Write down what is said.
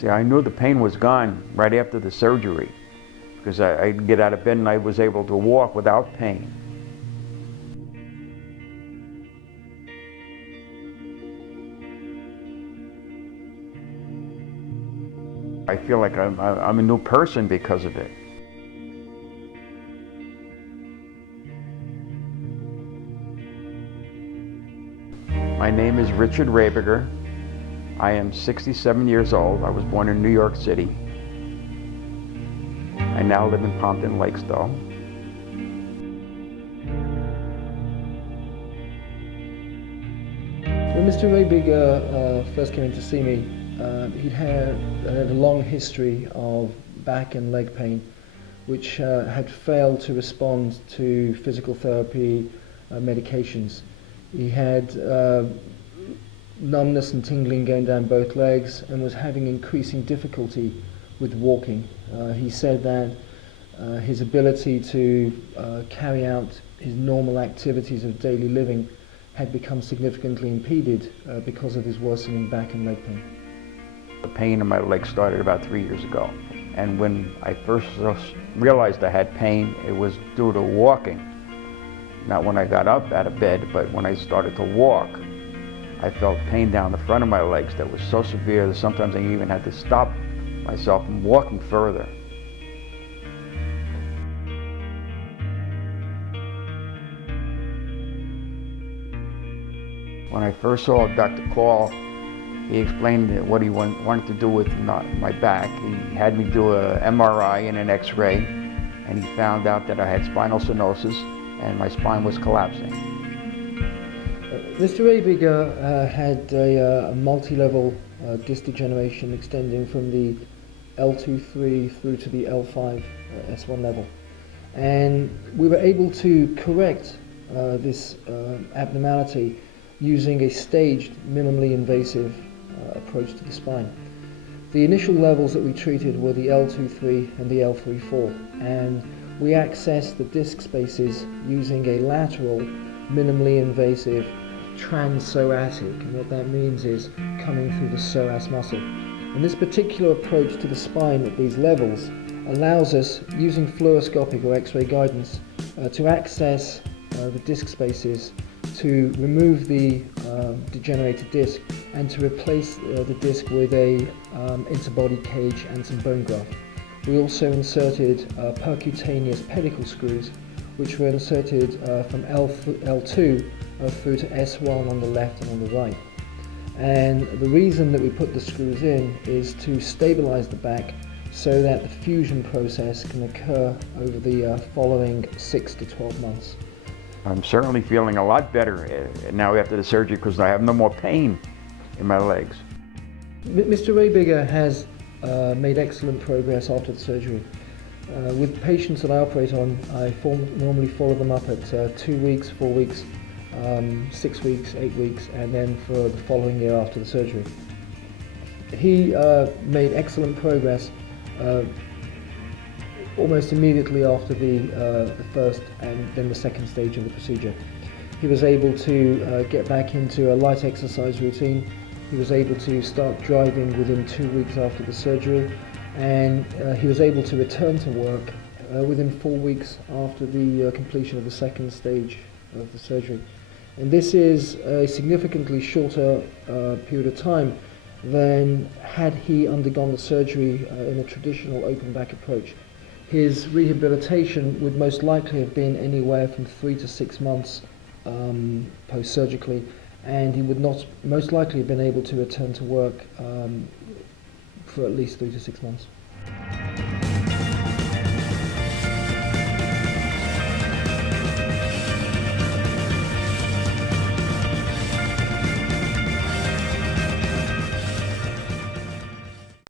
See, I knew the pain was gone right after the surgery because I'd get out of bed and I was able to walk without pain. I feel like I'm a new person because of it. My name is Richard Raebiger. I am 67 years old. I was born in New York City. I now live in Pompton Lakes, though. When Mr. Raebiger first came in to see me, he had a long history of back and leg pain, which had failed to respond to physical therapy medications. He had numbness and tingling going down both legs and was having increasing difficulty with walking. He said that his ability to carry out his normal activities of daily living had become significantly impeded because of his worsening back and leg pain. The pain in my leg started about 3 years ago, and when I first realized I had pain, it was due to walking. Not when I got up out of bed, but when I started to walk. I felt pain down the front of my legs that was so severe that sometimes I even had to stop myself from walking further. When I first saw Dr. Kaul, he explained what he wanted to do with my back. He had me do a MRI and an X-ray, and he found out that I had spinal stenosis and my spine was collapsing. Mr. Raebiger had a multi-level disc degeneration extending from the L2-3 through to the L5 S1 level. And we were able to correct this abnormality using a staged, minimally invasive approach to the spine. The initial levels that we treated were the L2-3 and the L3-4, and we accessed the disc spaces using a lateral, minimally invasive transpsoatic, and what that means is coming through the psoas muscle. And this particular approach to the spine at these levels allows us, using fluoroscopic or X-ray guidance, to access the disc spaces, to remove the degenerated disc, and to replace the disc with a interbody cage and some bone graft. We also inserted percutaneous pedicle screws, which were inserted from L2 through to S1 on the left and on the right. And the reason that we put the screws in is to stabilize the back so that the fusion process can occur over the following 6 to 12 months. I'm certainly feeling a lot better now after the surgery because I have no more pain in my legs. Mr. Raebiger has made excellent progress after the surgery. With patients that I operate on, I normally follow them up at 2 weeks, 4 weeks, 6 weeks, 8 weeks, and then for the following year after the surgery. He made excellent progress almost immediately after the first and then the second stage of the procedure. He was able to get back into a light exercise routine. He was able to start driving within 2 weeks after the surgery, and he was able to return to work within 4 weeks after the completion of the second stage of the surgery. And this is a significantly shorter period of time than had he undergone the surgery in a traditional open back approach. His rehabilitation would most likely have been anywhere from 3 to 6 months post-surgically, and he would not most likely have been able to return to work for at least 3 to 6 months.